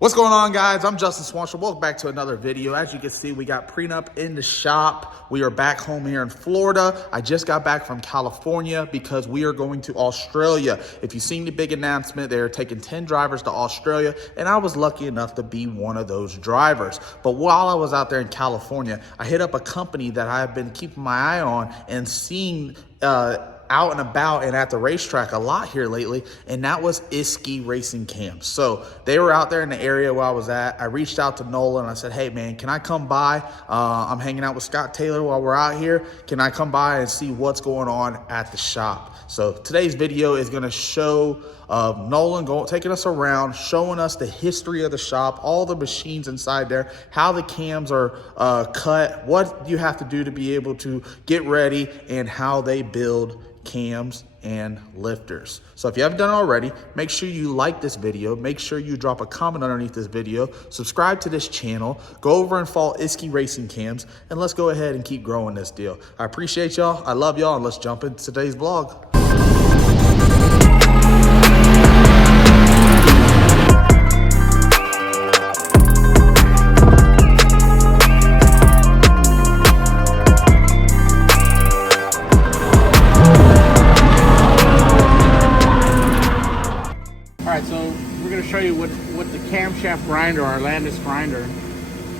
What's going on, guys? I'm Justin Swanstrom. Welcome back to another video. As you can see, we got Prenup in the shop. We are back home here in Florida. I just got back from California because we are going to Australia. If you've seen the big announcement, they're taking 10 drivers to Australia, and I was lucky enough to be one of those drivers. But while I was out there in California, I hit up a company that I have been keeping my eye on and seeing out and about and at the racetrack a lot here lately, and that was Isky Racing Cams. So they were out there in the area where I was at. I reached out to Nolan and I said, hey man, can I come by? I'm hanging out with Scott Taylor while we're out here. Can I come by and see what's going on at the shop? So today's video is going to show Nolan taking us around, showing us the history of the shop, all the machines inside there, how the cams are cut, what you have to do to be able to get ready, and how they build cams and lifters. So if you haven't done it already, make sure you like this video, make sure you drop a comment underneath this video, subscribe to this channel, go over and follow Isky Racing Cams, and let's go ahead and keep growing this deal. I appreciate y'all, I love y'all, and let's jump into today's vlog. Show you what the camshaft grinder, our Landis Grinder,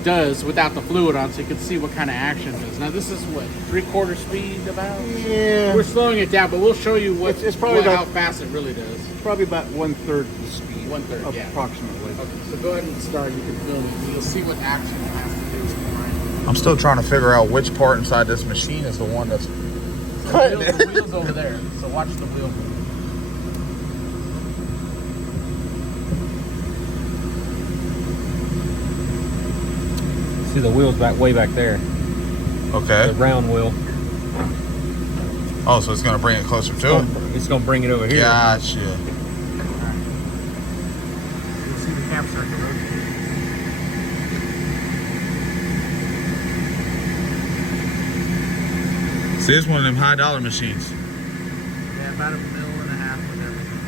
does without the fluid on, so you can see what kind of action it does. Now this is what, 3/4 speed about? Yeah. We're slowing it down, but we'll show you it's probably how fast it really does. Probably about 1/3 the speed. 1/3, yeah. Approximately. Okay, so go ahead and start. You can film it. You'll see what action it has to do with the grinder. I'm still trying to figure out which part inside this machine is the one that's The wheel's over there, so watch the wheel move. See the wheels way back there. okay. The round wheel. Oh, so it's gonna bring it closer to it. It's gonna bring it over here. Gotcha. You'll see the cam circuit rotate. See, it's one of them high-dollar machines. Yeah, about $1.5 million with everything.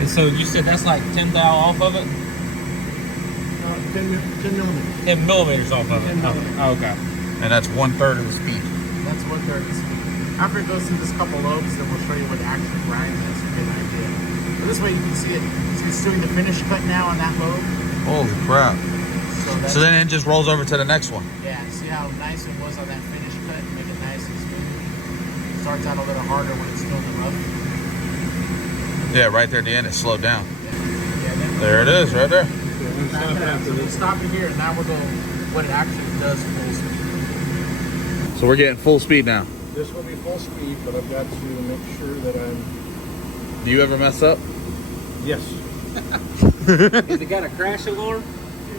And so you said that's like 10 thou off of it? 10 millimeters. 10 millimeters off of it. 10 millimeters. Oh, okay. And that's 1/3 of the speed. That's 1/3 of the speed. After it goes through this couple lobes, then we'll show you what the actual grind is to get an idea. But this way you can see it. It's doing the finish cut now on that lobe. Holy crap. So then it just rolls over to the next one. Yeah, see how nice it was on that finish cut? Make it nice and smooth. Starts out a little harder when it's still in the rough. Yeah, right there at the end, it slowed down. Yeah, There it is, right there. so we'll stop it here, and now we'll go what it actually does full speed. So we're getting full speed now. This will be full speed, but I've got to make sure that I'm... Do you ever mess up? Yes. Has it got a crash alarm?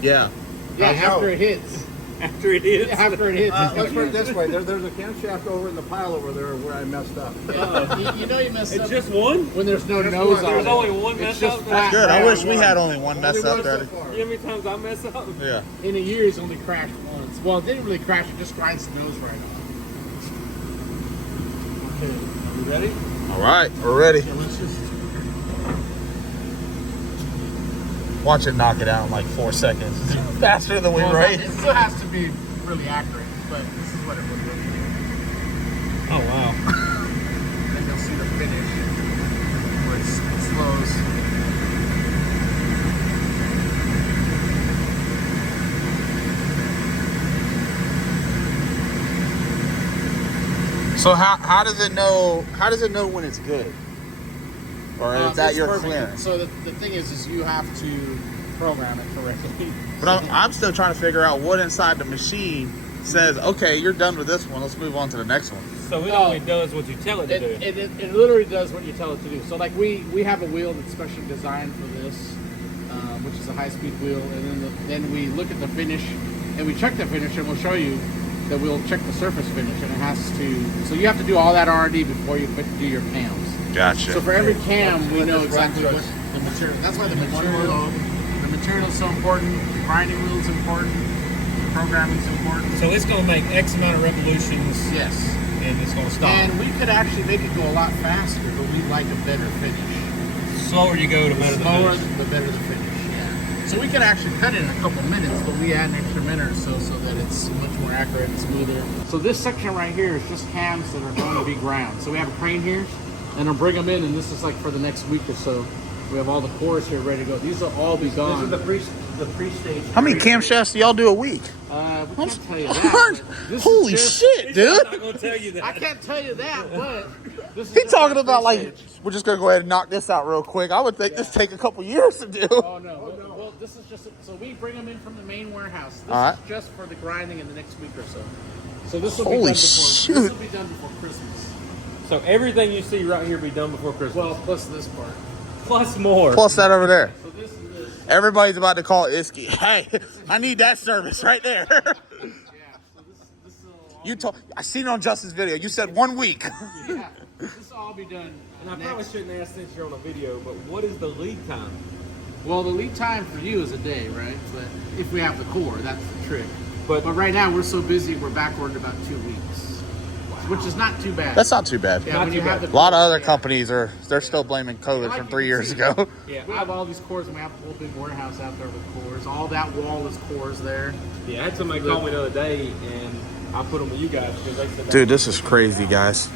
Yeah. Yeah, after it hits. After it hits? Yeah, after it hits. Let's put it this way. There's a camshaft over in the pile over there where I messed up. You know you messed up. It's just one? When there's no Just nose one. on There's it. only one It's mess just up? flat. Good. I round wish we had only one mess Only up one there. so far. You know how many times I mess up? Yeah. In a year, he's only crashed once. Well, it didn't really crash. It just grinds the nose right off. Okay, are we ready? All right, we're ready. Yeah, let's just... Watch it knock it out in like 4 seconds. Faster than we rate. It still has to be really accurate, but this is what it would look like. Oh, wow. Then you'll see the finish where it slows. So how does it know when it's good? Or is that It's your perfect. clearance? So the thing is you have to program it correctly. But I'm still trying to figure out what inside the machine says, okay, you're done with this one, let's move on to the next one. So it only does what you tell it to do. It literally does what you tell it to do. So like we have a wheel that's specially designed for this, which is a high-speed wheel, and then we look at the finish and we check the finish, and we'll show you that we'll check the surface finish, and it has to. So you have to do all that R&D before you do your cams. Gotcha. So for every cam, we know exactly what the material. That's why the material is so important. The grinding wheel is important. The programming is important. So it's going to make X amount of revolutions. Yes. And it's going to stop. And we could actually make it go a lot faster, but we'd like a better finish. slower you go, the better the slower, finish. the better the finish. Yeah. So we can actually cut it in a couple minutes, but we add an extra minute or so that it's much more accurate and smoother. So this section right here is just cams that are going to be ground. So we have a crane here, and I'll bring them in, and this is like for the next week or so. We have all the cores here ready to go. These will all be gone. This is the pre-stage. How many camshafts do y'all do a week? We can't tell you that. but this is Holy just- shit, dude. I'm not gonna tell you that. I can't tell you that, but this is He just talking our about like, pre-stage. we're just gonna go ahead and knock this out real quick. I would think this take a couple years to do. Oh no. Well, this is just so we bring them in from the main warehouse. This All right. is just for the grinding in the next week or so. So this will Holy be done shoot. before. This will be done before Christmas. So everything you see right here be done before Christmas. Well, plus this part. plus more. Plus that over there. So this is this. Everybody's about to call isky. Hey, I need that service right there. Yeah. So this will all You told, I seen it on Justin's video. You said 1 week. yeah. This will all be done. And I next. probably shouldn't ask since you're on a video, but what is the lead time? Well, the lead time for you is a day, right? But if we have the core, that's the trick. But right now we're so busy, we're backward about 2 weeks, which is not too bad. That's not too bad. yeah, not when you too have bad. the A lot of cores, other yeah. companies they're still blaming COVID Like from you 3 can years see. ago. yeah, We have all these cores, and we have a whole big warehouse out there with cores. All that wall is cores there. I had somebody call me the other day, and I put them with you guys because they said, Dude, this is crazy, guys.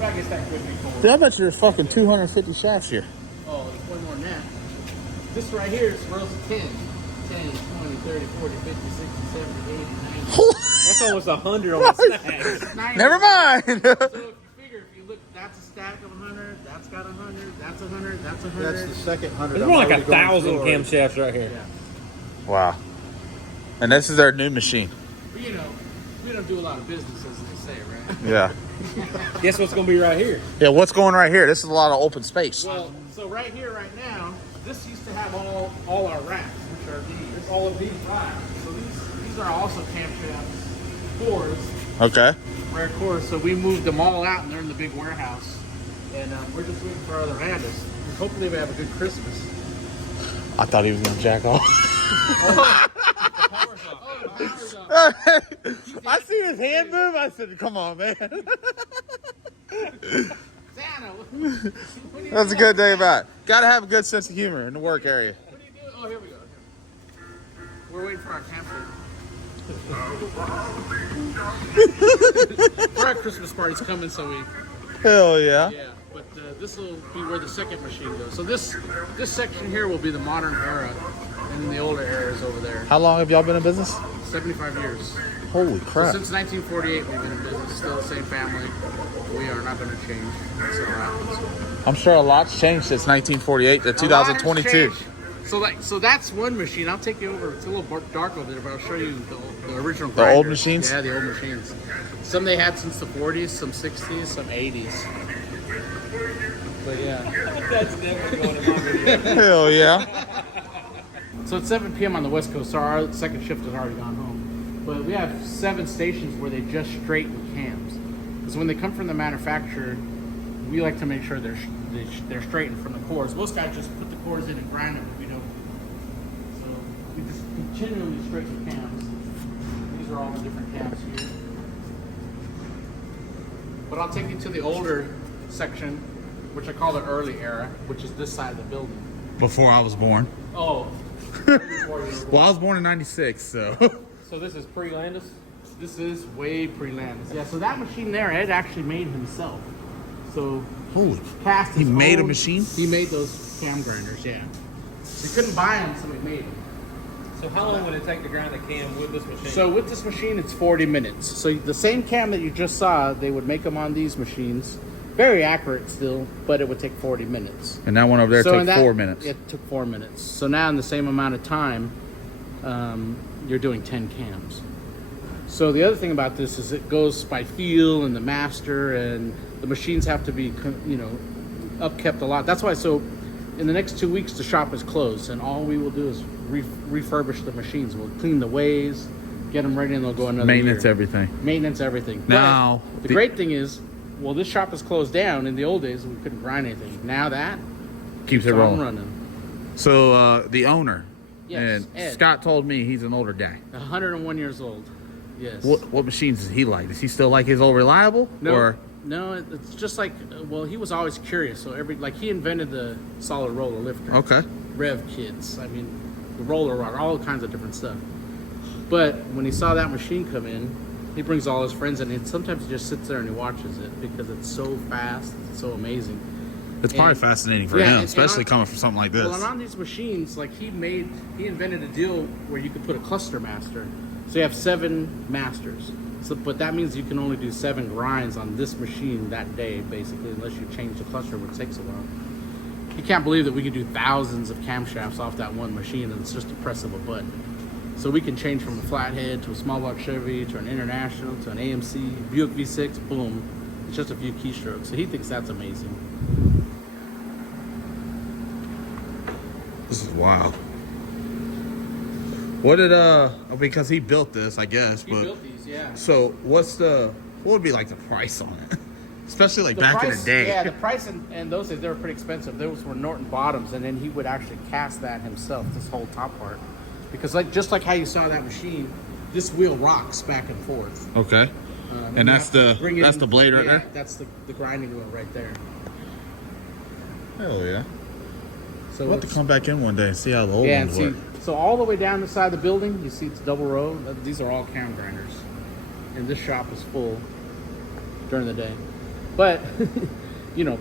I guess that could be cool. Dude, I bet you're fucking 250 shafts here. Oh, it's way more than that. This right here is rows of 10. 10, 20, 30, 40, 50, 60, 70, 80, 90. that's almost 100 on the stack. 90. Never mind. So if you figure, if you look, that's a stack of 100, that's got 100, that's 100, that's 100. That's the second 100. There's I'm more like already going 1,000 through already. camshafts right here. Yeah. Wow. And this is their new machine. But you know, we don't do a lot of business, as they say, right? Yeah. Guess what's going to be right here? Yeah, what's going right here? This is a lot of open space. Well, so right here, right now, this used to have all our racks, which are these. All of these Right. So these are also camshaft cores, Okay. rare cores. So we moved them all out, and they're in the big warehouse. And we're just waiting for our other Landis. Hopefully, we have a good Christmas. I thought he was going to jack off. I see his hand move. I said, come on, man. Santa, what are you That's a doing? good thing about it. Got to have a good sense of humor in the work area. What are you doing? Oh, here we go. We're waiting for our camper. Our Christmas party's coming, so we. Hell yeah. Yeah, but this will be where the second machine goes. So this section here will be the modern era, and then the older era is over there. How long have y'all been in business? 75 years. Holy So crap. since 1948, we've been in business. Still the same family. We are not going to change. That's how it happens. I'm sure a lot's changed since 1948 to A lot has 2022. changed. So that's one machine. I'll take you over. It's a little dark over there, but I'll show you the original. The old grinders. machines? Yeah, the old machines. Some they had since the 40s, some 60s, some 80s. But yeah. That's definitely going in my video. Hell yeah. So it's 7 p.m. on the West Coast, so our second shift has already gone home. But we have 7 stations where they just straighten cams. Because when they come from the manufacturer, we like to make sure they're straightened from the cores. Most guys just put the cores in and grind them, but we don't. So we just continually straighten cams. These are all the different cams here. But I'll take you to the older section, which I call the early era, which is this side of the building. Before I was born. Oh. Well, I was born in 96, so. So this is pre-Landis? This is way pre-Landis. Yeah, so that machine there, Ed actually made himself. So Holy. cast He his made a own- machine? He made those cam grinders, yeah. He couldn't buy them, so he made them. So how long would it take to grind a cam with this machine? So with this machine, it's 40 minutes. So the same cam that you just saw, they would make them on these machines. Very accurate still, but it would take 40 minutes. And that one over there So in took that- 4 minutes. It took 4 minutes. So now in the same amount of time, you're doing 10 cams. So the other thing about this is it goes by feel and the master, and the machines have to be, upkept a lot. That's why. So in the next 2 weeks, the shop is closed, and all we will do is refurbish the machines. We'll clean the ways, get them ready, and they'll go another Maintenance year. everything. Maintenance everything. Now, But the great thing is, well, this shop is closed down. In the old days, we couldn't grind anything. Now that Keeps it it's on rolling. running. So the owner, Yes, and Ed. Scott told me he's an older guy. 101 years old. Yes. What machines is he like? Does he still like his old reliable? No. Or No, it's just like, well, he was always curious. So he invented the solid roller lifter. Okay. Rev kits. I mean, the roller rod, all kinds of different stuff. But when he saw that machine come in, he brings all his friends in, and sometimes he just sits there and he watches it because it's so fast, it's so amazing. It's probably fascinating for him, especially on, coming from something like this. Well, and on these machines, like he invented a deal where you could put a cluster master. So you have 7 masters. So, but that means you can only do 7 grinds on this machine that day, basically, unless you change the cluster, which takes a while. You can't believe that we can do thousands of camshafts off that one machine, and it's just a press of a button. So we can change from a flathead to a small block Chevy to an International to an AMC, Buick V6, boom. It's just a few keystrokes. So he thinks that's amazing. This is wild. What did because he built this, I guess. He built these, yeah. So what would be like the price on it? Especially like back in the day. Yeah, the price in those days, they were pretty expensive. Those were Norton bottoms, and then he would actually cast that himself, this whole top part. Because just like how you saw that machine, this wheel rocks back and forth. Okay. And that's the blade right there? That's the grinding wheel right there. Hell yeah. So We'll have to come back in one day and see how the old ones work. So all the way down the side of the building, you see it's double row. These are all cam grinders. And this shop is full during the day. But,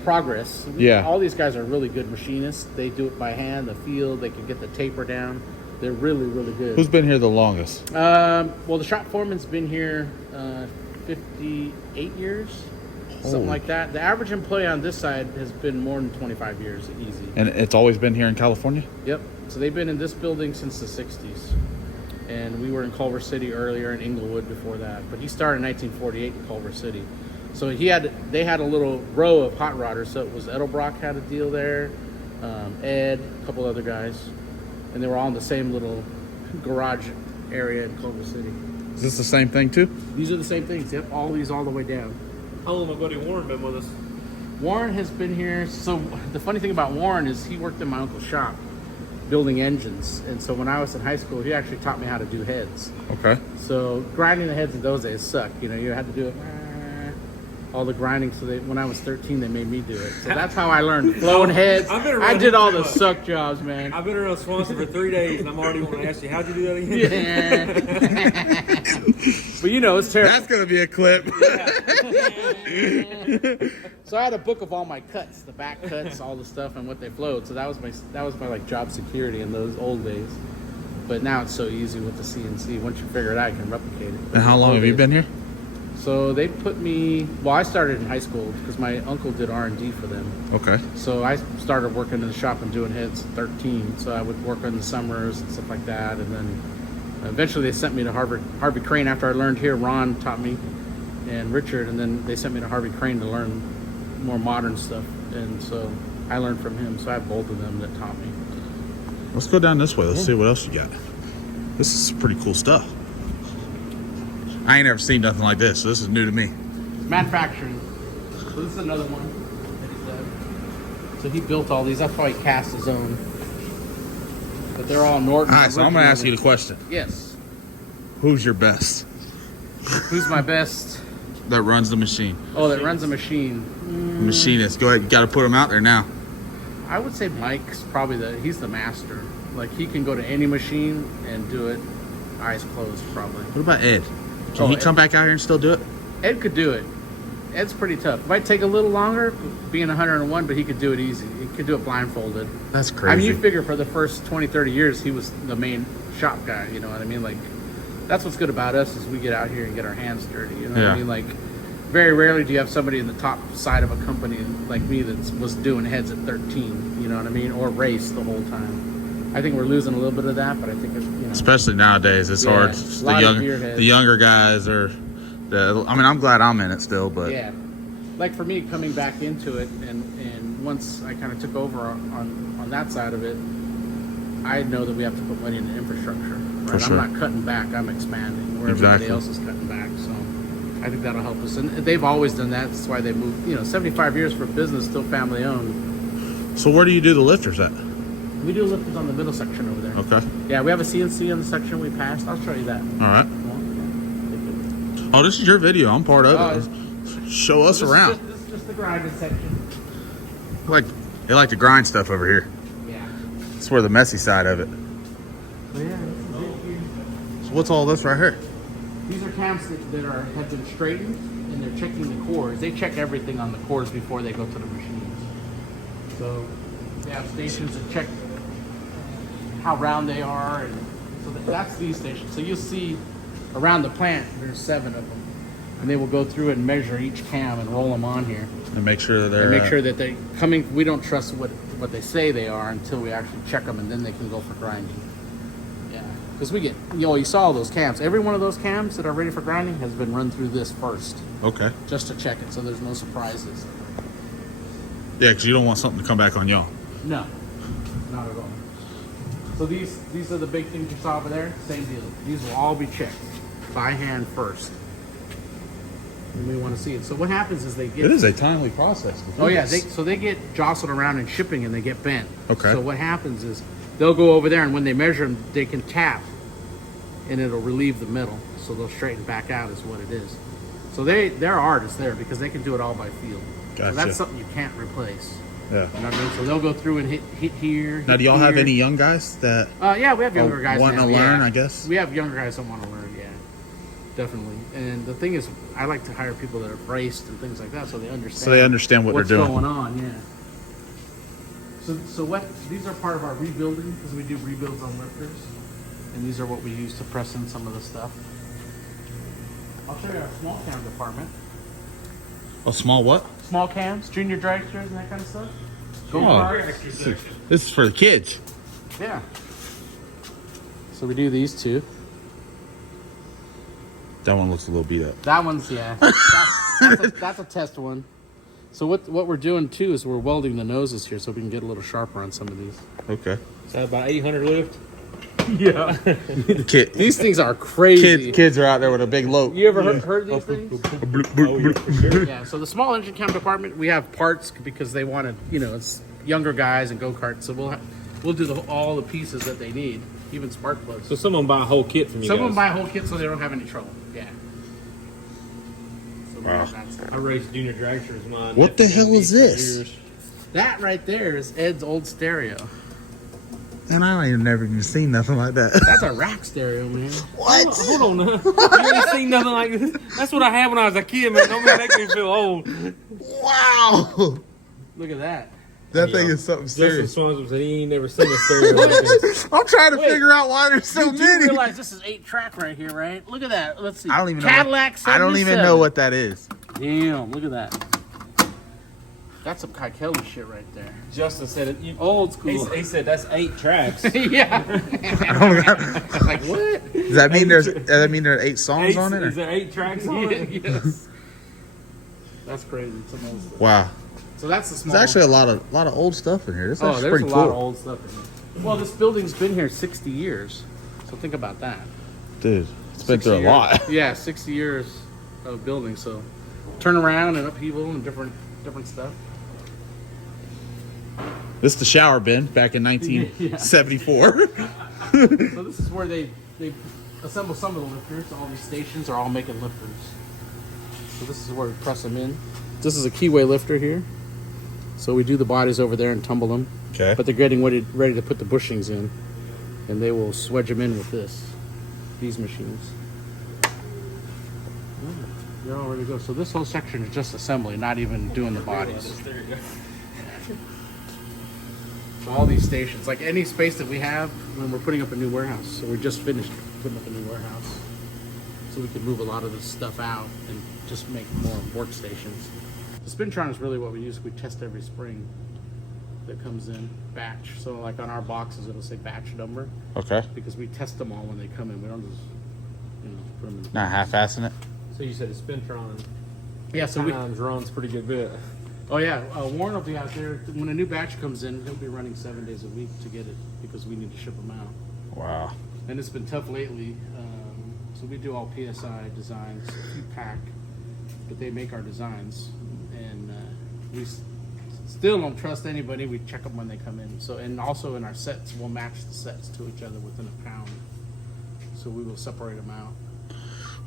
progress. Yeah. All these guys are really good machinists. They do it by hand, the feel. They can get the taper down. They're really, really good. Who's been here the longest? Well, the shop foreman's been here 58 years. Something like that. The average employee on this side has been more than 25 years, easy. And it's always been here in California? Yep. So they've been in this building since the 60s. And we were in Culver City earlier, in Inglewood before that. But he started in 1948 in Culver City. So they had a little row of hot rodders. So it was Edelbrock had a deal there, Ed, a couple other guys. And they were all in the same little garage area in Culver City. Is this the same thing too? These are the same things. Yep. All these all the way down. How long has my buddy Warren been with us? Warren has been here. So the funny thing about Warren is he worked in my uncle's shop building engines. And so when I was in high school, he actually taught me how to do heads. Okay. So grinding the heads in those days sucked. You had to do it, all the grinding. So when I was 13, they made me do it. So that's how I learned flowing heads. I did all the suck jobs, man. I've been around Swanstrom for 3 days, and I'm already want to ask you, how'd you do that again? Yeah. But it's terrible. That's going to be a clip. So I had a book of all my cuts, the back cuts, all the stuff, and what they flowed. So that was my like job security in those old days. But now it's so easy with the CNC. Once you figure it out, you can replicate it. And how long have you been here? So they put me. Well, I started in high school because my uncle did R&D for them. Okay. So I started working in the shop and doing heads at 13. So I would work in the summers and stuff like that, and then eventually they sent me to Harvey Crane after I learned here. Ron taught me, and Richard, and then they sent me to Harvey Crane to learn more modern stuff. And so I learned from him. So I have both of them that taught me. Let's go down this way. Let's see what else you got. This is pretty cool stuff. I ain't ever seen nothing like this, so this is new to me. Manufacturing. So this is another one that he did. So he built all these. That's why he cast his own. But they're all Norton. All right, so I'm going to ask you the question. Yes. Who's your best? Who's my best? That runs the machine. Oh, that runs a machine. Machinist. Go ahead. You got to put him out there now. I would say Mike's probably he's the master. Like, he can go to any machine and do it eyes closed, probably. What about Ed? Can he come back out here and still do it? Ed could do it. Ed's pretty tough. It might take a little longer, being 101, but he could do it easy. He could do it blindfolded. That's crazy. I mean, you figure for the first 20, 30 years, he was the main shop guy, you know what I mean? Like, that's what's good about us is we get out here and get our hands dirty, you know what I mean? Like, very rarely do you have somebody in the top side of a company like me that was doing heads at 13, you know what I mean? Or race the whole time. I think we're losing a little bit of that, but I think it's, especially nowadays, it's hard. The younger guys are. I mean, I'm glad I'm in it still, but yeah, like for me coming back into it, and once I kind of took over on that side of it, I know that we have to put money into infrastructure. Right? For sure. I'm not cutting back; I'm expanding where everybody else is cutting back. So I think that'll help us, and they've always done that. That's why they moved. 75 years for a business, still family owned. So where do you do the lifters at? We do lifters on the middle section over there. Okay. Yeah, we have a CNC on the section we passed. I'll show you that. All right. Oh, this is your video. I'm part of it. Show us around. This is just the grinding section. They like to grind stuff over here. Yeah. It's where the messy side of it. So yeah, this is it here. So what's all this right here? These are cams that have been straightened, and they're checking the cores. They check everything on the cores before they go to the machines. So they have stations that check how round they are, and so that's these stations. So you'll see around the plant there's 7 of them, and they will go through and measure each cam and roll them on here. And make sure that they're... And make sure that they coming. We don't trust what they say they are until we actually check them, and then they can go for grinding. Yeah, because we get, you saw all those cams. Every one of those cams that are ready for grinding has been run through this first. Okay. Just to check it, so there's no surprises. Yeah, because you don't want something to come back on y'all. No, not at all. So these are the big things you saw over there. Same deal. These will all be checked by hand first. And we want to see it. So what happens is they get... It is a timely process. Oh yeah, so they get jostled around in shipping and they get bent. Okay. So what happens is they'll go over there, and when they measure them, they can tap, and it'll relieve the metal. So they'll straighten back out is what it is. So they're artists there because they can do it all by feel. Gotcha. So that's something you can't replace. Yeah. You know what I mean? So they'll go through and hit here. Now, do y'all have any young guys that... Yeah, we have younger guys want now. to learn, yeah. I guess? We have younger guys that want to learn, yeah. Definitely. And the thing is, I like to hire people that are braced and things like that so they understand. So they understand what they're doing. What's going on, yeah. So what? These are part of our rebuilding because we do rebuilds on lifters. And these are what we use to press in some of the stuff. I'll show you our small cam department. A small what? Small cams, junior dragsters and that kind of stuff. Go This is for the kids. Yeah. So we do these two. That one looks a little beat up. That one's, yeah. That's a test one. So what we're doing too is we're welding the noses here so we can get a little sharper on some of these. Okay. Is that about 800 lift? Yeah. These things are crazy. Kids are out there with a big load. You ever heard these things? Oh, yeah, for sure. Yeah, so the small engine cam department, we have parts because they want to, it's younger guys and go-karts. So we'll do all the pieces that they need, even spark plugs. So someone buy a whole kit from you Some guys? of them buy a whole kit so they don't have any trouble. Yeah. So Wow. I raced junior dragsters mine. What the hell is this? That right there is Ed's old stereo. And I ain't never even seen nothing like that. That's a rack stereo, man. What? Hold on now. You ain't seen nothing like this. That's what I had when I was a kid, man. Don't make me feel old. Wow. Look at that. That thing is something Justin serious. Swanstrom said he ain't never seen a stereo like this. I'm trying to figure out why there's so You many. realize this is 8-track right here, right? Look at that. Let's see. I don't even Cadillac know. I don't even know what that is. Damn, look at that. That's some Kai Kelly shit right there. Justin said it. Old school. He said that's 8 tracks. Yeah. Like what? Does that mean there are 8 songs on it? Is there 8 tracks on it? Yes. That's crazy. Some old stuff. Wow. So that's the small. There's actually a lot of old stuff in here. This is there's pretty a cool. lot of old stuff in here. Well, this building's been here 60 years. So think about that. Dude, it's been through a 60 lot. years. Yeah, 60 years of building. So turnaround and upheaval and different stuff. This is the shower bin back in 1974. So this is where they assemble some of the lifters. All these stations are all making lifters. So this is where we press them in. This is a keyway lifter here. So we do the bodies over there and tumble them. Okay. But they're getting ready to put the bushings in. And they will swedge them in with these machines. They're all ready to go. So this whole section is just assembly, not even doing the bodies. So all these stations, like any space that we have when we're putting up a new warehouse. So we just finished putting up a new warehouse. So we can move a lot of this stuff out and just make more workstations. The Spintron is really what we use. We test every spring that comes in, batch. So like on our boxes, it'll say batch number. Okay. Because we test them all when they come in. We don't just, put them in. Not half-assing it. So you said a Spintron. Yeah, so we... Times runs pretty good bit. Oh yeah, Warren will be out there. When a new batch comes in, he'll be running 7 days a week to get it because we need to ship them out. Wow. And it's been tough lately. So we do all PSI designs, we pack, but they make our designs. And we still don't trust anybody. We check them when they come in. So, and also in our sets, we'll match the sets to each other within a pound. So we will separate them out.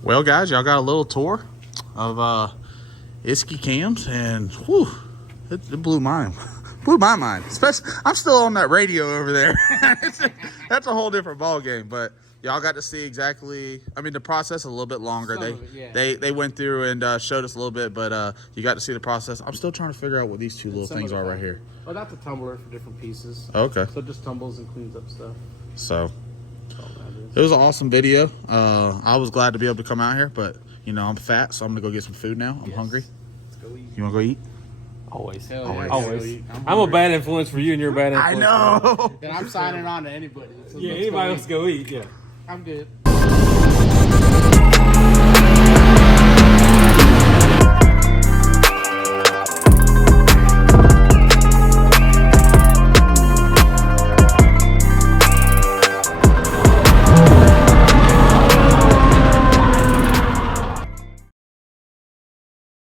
Well, guys, y'all got a little tour of isky cams, and whew, it blew my mind. Especially, I'm still on that radio over there. That's a whole different ball game. But y'all got to see exactly. I mean, the process is a little bit longer. They went through and showed us a little bit, but you got to see the process. I'm still trying to figure out what these two little things are right here. Oh, that's a tumbler for different pieces. Okay. So it just tumbles and cleans up stuff. So it was an awesome video. I was glad to be able to come out here, but you know I'm fat, so I'm gonna go get some food now. I'm hungry. Let's go eat. You wanna go eat? Always. Hell yeah, Always. I'm a bad influence for you, and you're a bad influence. I know. Then I'm signing on to anybody. Yeah, anybody else go eat. Yeah. I'm good.